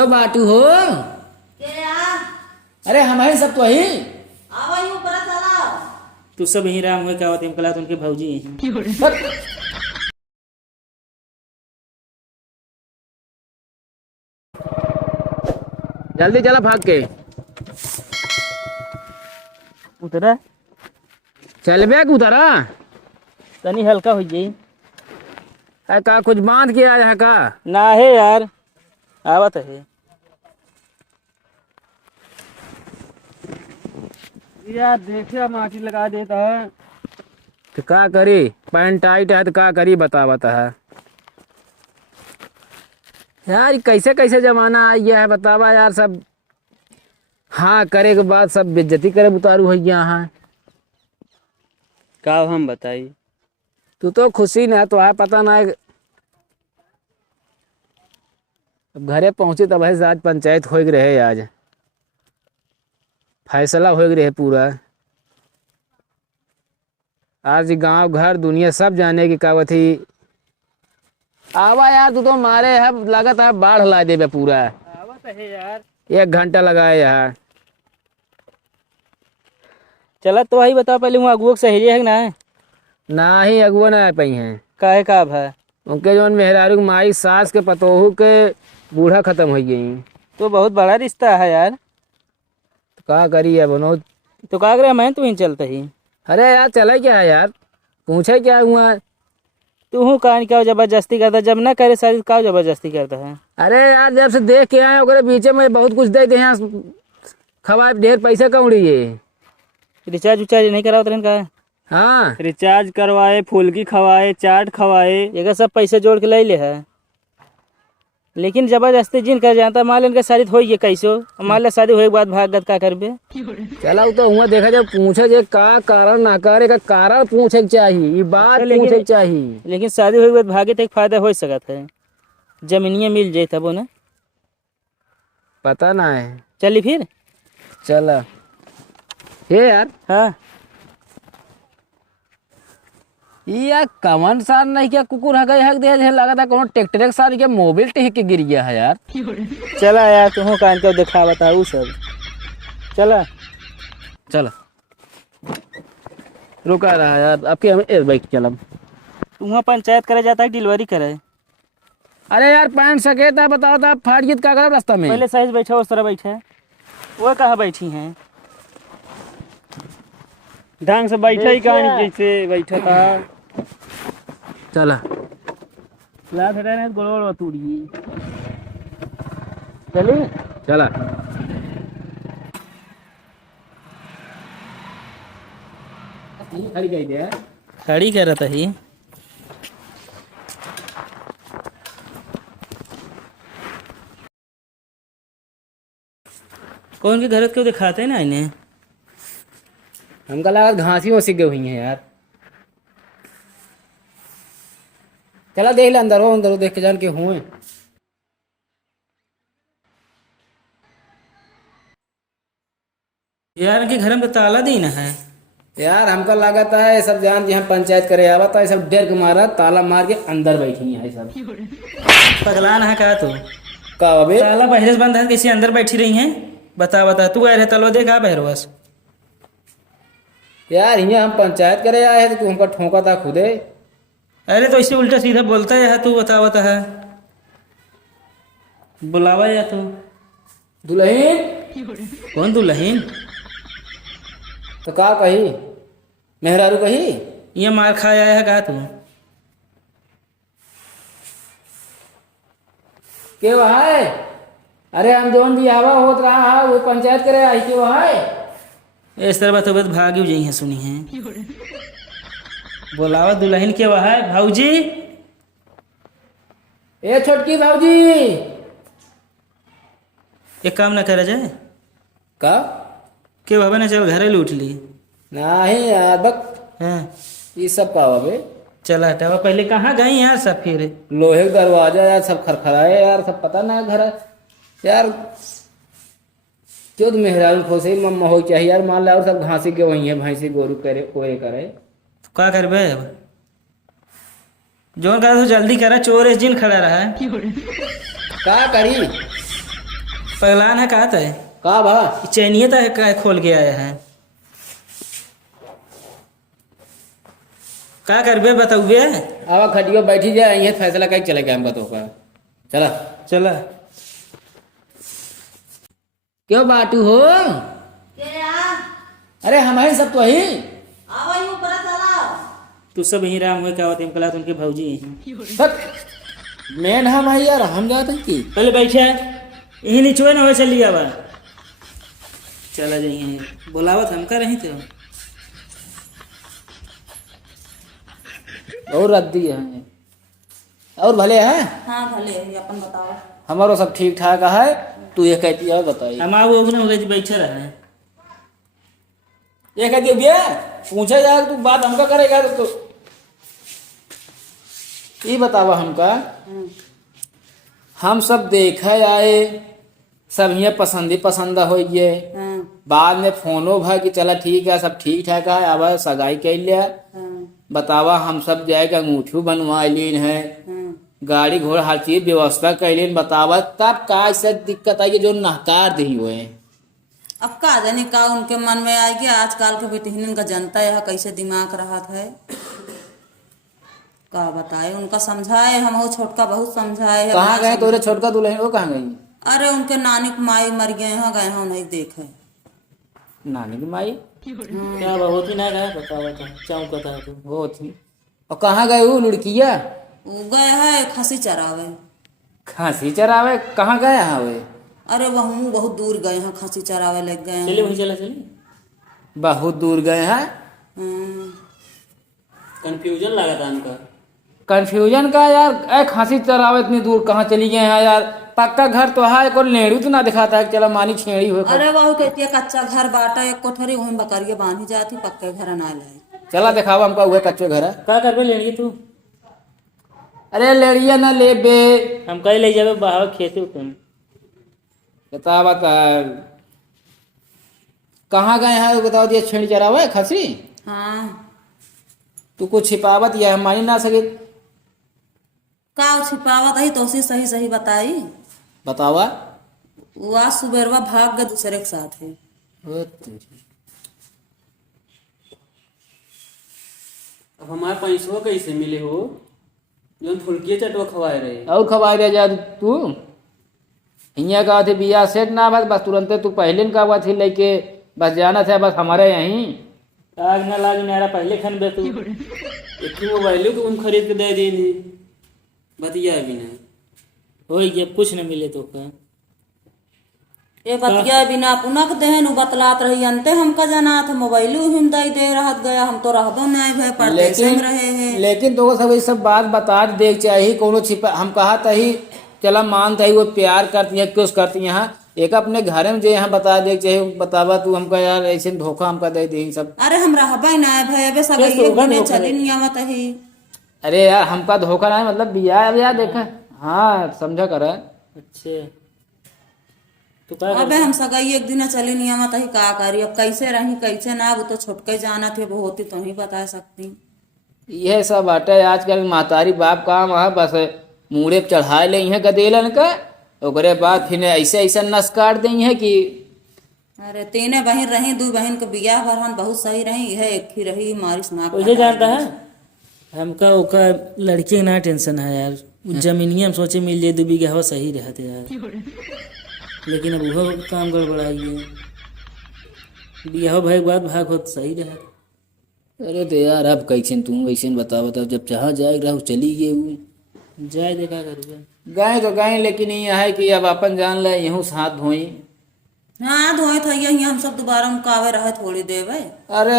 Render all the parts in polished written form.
तो बाटू हो। अरे हमारे सब तो ही तू सब ही राम हो क्या होते कला उनके भौजी जल्दी चला भाग के उतरा चल बे उतरा। तनी हल्का हो जाई का कुछ बांध के आया है का? ना है यार आवत है यार देखे माटी लगा देता है तो का करी? पैंट टाइट है तो का करी बतावता है यार। कैसे कैसे जमाना आ गया है बतावा यार। सब हाँ करे के बाद सब बेइज्जती करे उतारू हो गया है। का हम बताई तू तो खुशी ना तो है पता ना है। अब घरे पहुंचे तब है आज पंचायत हो रहे आज फैसला हो रहे पूरा। आज गांव घर दुनिया सब जाने की का थी। आवा यार तू तो मारे है लागत है बाढ़ ला देबे पूरा। आवत है यार 1 घंटा लगाए यार। चला तो वही बता पहले वहाँ अगुआ सही है ना ना ही अगुआ ना आ पाई हैं। काहे का है उनके जो मेहरारू माई सास के पतोहू के बूढ़ा खत्म हो गई। तो बहुत बड़ा रिश्ता है यार। तो का करी है बनो। तो का करे मैं तू ही चलता ही अरे यार चला क्या है यार? पूछे क्या हुआ? तू हूँ कहानी क्या जबरदस्ती करता जब ना करे शादी का जबरदस्ती करता है। अरे यार जब से देख के आए ओकरे बीचे में बहुत कुछ दे दे यहाँ खवा ढेर पैसा कौड़ी है। रिचार्ज उचार्ज नहीं करा उतरन का? हाँ रिचार्ज करवाए फुल्की खवाए चाट खवाए ये सब पैसे जोड़ के ले ले है। लेकिन जबरदस्ती जिन कर जाता मान लेन के शादी हो गई कैसो मान ले शादी होए के बाद भागत का करबे। चला तो हुआ देखा जब पूछे जे का कारण ना करे का कारण पूछे के चाहिए ये बात पूछे के चाहिए। लेकिन शादी होए के बाद भागे तो एक फायदा हो सकता है जमीनिया मिल जाए तब ना पता ना है। चली फिर चला हे यार। हाँ या कवन सार नहीं क्या कुकुर हक हक दे लगा था कोनो ट्रैक्टर के सार के मोबाइल टेक के गिर गया है यार। चला यार तुम कान के दिखा बता वो सब चला चलो रुका रहा यार आपके हम बाइक चलम। वहाँ पंचायत करे जाता है डिलीवरी करे। अरे यार पैंट सके था बताओ था फाट गई का करब रास्ता में। पहले सही बैठा उस तरह बैठे वो कहाँ बैठी हैं ढंग से बैठा ही कहानी जैसे बैठा था। चला लात हटाने गोल बतूड़ी चली चला खड़ी गई दे खड़ी कर रहा था ही कौन के घर क्यों दिखाते हैं ना इन्हें। हमका लगा घासी वो सीखे हुई है यार। चला देख ले अंदर हो देख के जान के हुए। यार के घर में तो ताला दी ना है यार हमका लागत है सब जान जी हम पंचायत करे आवा था सब डेर के मारा ताला मार के अंदर बैठी है सब। पगलान है क्या तू का अबे ताला पहले से बंद है किसी अंदर बैठी रही हैं बता तू गए रहे तलवा देखा बहरो बस। यार यहाँ हम पंचायत करे आए हैं तो तू हमका ठोका था खुदे। अरे तो इससे उल्टा सीधा बोलता है तू बता है बुलावा या तू दुल्हन कौन दुल्हन तो का कही मेहरारू कही ये मार खाया है का तू के वहा है? अरे हम जोन भी आवा होत रहा है वो पंचायत करे आई के वहा है। इस तरह तो भागी जाई है सुनी है बोलावा दुल्हन के वहा है भाऊजी ए छोटकी भाऊजी एक काम ना करा जाए का के भावे ना चल घरे लूट ली नहीं यार बक हाँ ये सब का अबे चला हटावा पहले कहाँ गई यार सब फिर लोहे का दरवाजा यार सब खरखराए यार सब पता ना घर है यार। क्यों मेहरारू खोसे मम्मा हो चाहिए यार मान ला और सब घासी के वही है भैंसी गोरू करे कोरे करे तो क्या करबे अब जो कहा तो जल्दी करा चोर इस दिन खड़ा रहा है का करी पगलान है कहा था का भा चैनिए तक खोल के आया है। का करबे बताऊबे। अब खटियो बैठी जाए ये फैसला कहीं चले गए हम बतो का चला चला क्यों बाटू हो अरे हमारे सब तो ही तू सब यही राम हुए क्या होते हैं कला उनके भौजी हैं। सब मेन हम है यार हम जाते हैं कि पहले बैठे यही नीचे ना हो चलिए अब चला जाइए बुलावत हम कर रही थे। और रद्दी है और भले है। हाँ भले है, अपन बताओ। हमारो सब ठीक ठाक है तू ये कहती है बताइए हम आओ हो गए बैठे रहे ये कहती है भैया पूछा यार तू बात हमका करेगा तो ये बतावा हमका हम सब देखे आए सब ये पसंद ही पसंद हो ये हाँ, बाद में फोनो भा कि चला ठीक है सब ठीक ठाक है अब सगाई कर लिया हाँ, बतावा हम सब जाएगा अंगूठू बनवा लीन है हाँ। गाड़ी घोड़ा हर चीज व्यवस्था कर लीन बतावा तब का ऐसा दिक्कत आई जो नहकार दी हुए अब का जाने का उनके मन में आएगी आजकल के बेटिहन का जनता यह कैसे दिमाग रहा है का बताए उनका समझाए हम वो छोटका बहुत समझाए है। कहाँ गए तोरे छोटका दुल्हन वो कहाँ गई अरे उनके नानी की माई मर गए हैं गए हैं नहीं देखे। नानी की माई क्या बहुत ही ना गया बतावा था चौंकता है तू वो थी और कहाँ गए वो लड़किया वो गए है खसी चरावे। खांसी चरावे कहाँ गए हैं वे अरे वह बहुत दूर गए हैं खसी चरावे ले गए चलिए हैं। वहीं चला चलिए बहुत दूर गए हैं कंफ्यूजन लगा था उनका कंफ्यूजन का यार ए खांसी चरावे इतनी दूर कहाँ चली गए हैं यार पक्का घर तो है कोई लेड़ी तो ना दिखाता है कि चला मानी छेड़ी हो अरे वह कहती है कच्चा घर बाटा एक कोठरी वहीं बकरिए बांधी जाती पक्के घर ना लाए। चला दिखावा हमका हुए कच्चे घर है का करबे लेंगे तू अरे लेड़िया ना ले बे हम कहीं ले जाबे बाहर खेते तुम बता बता कहाँ गए हैं वो बताओ दिया छेड़ी चरावे खसी हाँ तू कुछ छिपावत या हम मानी ना सके का छिपावत है तो उसी सही सही बताई। बतावा वो आज सुबेरवा भाग गए दूसरे के साथ है। ओ तेरी। अब हमारे पैसों कैसे मिले हो जो फुलकी चटवा खवाए रहे। और खबा दे जा तू हिया का थे बिया सेट ना बस तुरंत तू पहले का हुआ थी लेके बस जाना था बस हमारे यहीं आग ना लाग नारा पहले खन बे तू एक मोबाइल को उन खरीद के दे दी बतिया भी ना हो जब कुछ न मिले तो का ये बतिया बिना पुनक देहन उ बतलात रही अंते हमका जाना था मोबाइल हिम दे रहत गया हम तो रहबो नहीं भय परदेश में रहे हैं। लेकिन तो सब ये सब बात बता देख चाहिए कोनो छिपा हम कहा तही चला मानता ही वो प्यार करती है क्यों करती यहाँ एक अपने घर में जो यहाँ बता दे चाहिए बतावा तू हमका यार ऐसे धोखा हमका दे दे सब। अरे हम रहबे नहीं भय अबे सब ये बने चली नियमत ही। अरे यार हमका धोखा नहीं मतलब बिया अब यार देखा हाँ समझा कर अच्छे तो का अबे हम सगाई एक दिन चली नियमत ही का करी अब कैसे रही कैसे ना वो तो छोटके जाना थे वो होती तो ही बता सकती। यह सब बाटे आजकल महतारी बाप काम है बस मूड़े पे चढ़ा ले हैं गदेलन का ओकरे बाद फिर ऐसे ऐसा नस काट दी है कि अरे तीने बहन रही दो बहन के बियाह भरहन बहुत सही रही है एक ही रही मारिस नाक उसे जानता है हमका ओका लड़की के ना टेंशन है यार जमीनिया हम सोचे मिल जाए 2 बीघा हो सही रहते यार लेकिन अब वो काम गड़बड़ाई है बियाह भाई बाद भाग हो तो सही रहा। अरे तो यार अब कैसे तू वैसे बता बताओ जब जहाँ जाएगा वो चली गई जाए देखा कर गए तो गए लेकिन ये है कि अब अपन जान ले यूँ हाथ धोई हाँ धोए थे यही हम सब दोबारा मुकावे रहे थोड़ी देवे। अरे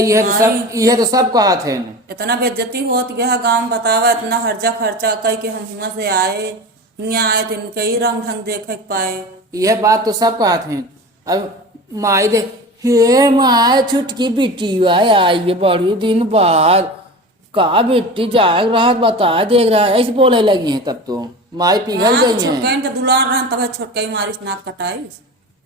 यह तो सब कहा थे ने इतना बेइज्जती होत यह गांव बतावा इतना हर्जा खर्चा कई के हम हुआ से आए यहाँ आए तो इनके ही रंग ढंग देखे के पाए। यह बात तो सब कहा थे अब माई दे हे माए छुटकी बेटी आई है बड़ी दिन बाद का बेटी जाग रहा बता देख रहा है ऐसे बोले लगी है तब तो माई पिघल गई है। छोटकन के दुलार रहन तब छोटकई मारिस नाक कटाई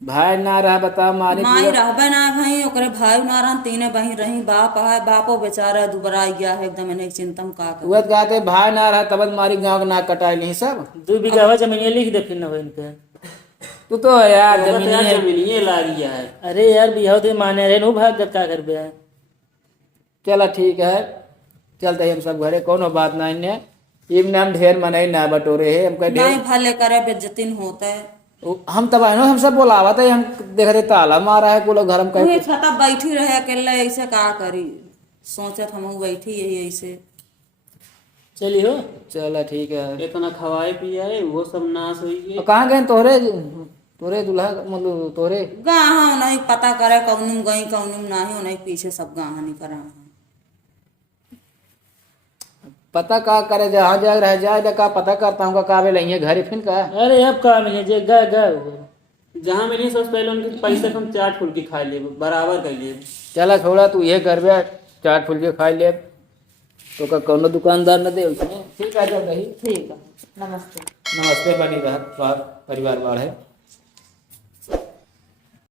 भाई ना रहा बता मारे माई रहबे ना भाई ओकरे भाई ना रहन तीने बहिन रही बाप है बापो बेचारा दुबरा गया है एकदम इन्हें चिंता में का वह कहते भाई ना रहा तब मारी गाँव के नाक कटाई नहीं सब 2 बीघा जमीन लिख दे फिर न हो इनके तू तो यार ओकर तो जमीनी यार है। जमीनिए लागी है। अरे यार बिहाव ते माने रहे नु भाग गत का करबे यार। चला ठीक है, चलते हम सब घरे, कोनो बात नहीं ने। इम नाम ढेर मनाई ना बटोरे है, हम कह नहीं भले करे बेज्जती होता है। हम तब आए हम सब बोलावा था, हम देख रहे ताला मारा है को लोग घर में वही कहे। छता बैठी रहे अकेले ऐसे का करी, सोचत हम बैठी यही ऐसे। चलियो चला ठीक है। इतना खवाए पियाए वो सब नाश हुई तो गए। कहाँ गए तोरे, तोरे दूल्हा मतलब तोरे? गाहा नहीं पता करे कौनुम गई कौनुम नहीं, नहीं पीछे सब गाहा नहीं करा। पता का करे, जहाँ जा रह जाए का पता करता हूँ का लेंगे घरे फिर का। अरे अब का मिले जे गा गा जहाँ मिली सबसे पहले उनके पैसे हम चाट फुल्की खा लिए बराबर कर लिए। चला छोड़ा, तू ये घर में चाट फुल्के खा ले, तो का कोनो दुकानदार न दे उसने। ठीक है, चल रही। ठीक है, नमस्ते। नमस्ते, बनी रहा परिवार बाढ़ है।